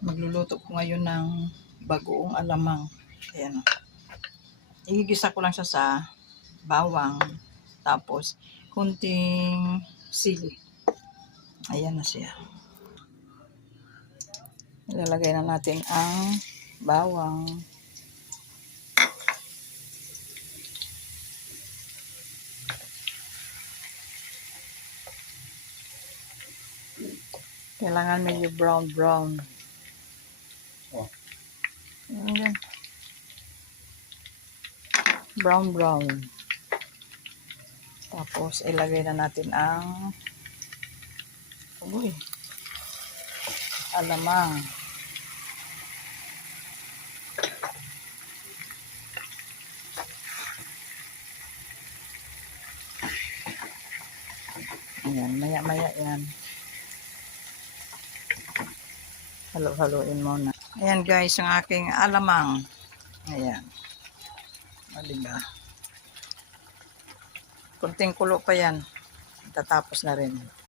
Magluluto ko ngayon ng bagoong alamang. Ayan. Igigisa ko lang siya sa bawang. Tapos, kunting sili. Ayan na siya. Ilalagay na natin ang bawang. Kailangan medyo brown. Oh. Ayan. Brown. Tapos, ilagay na natin ang alamang. Ayan, maya-maya yan. Halo-haloin muna. Ayan guys, yung aking alamang. Ayan. O, diba? Kunting kulo pa yan. Tatapos na rin.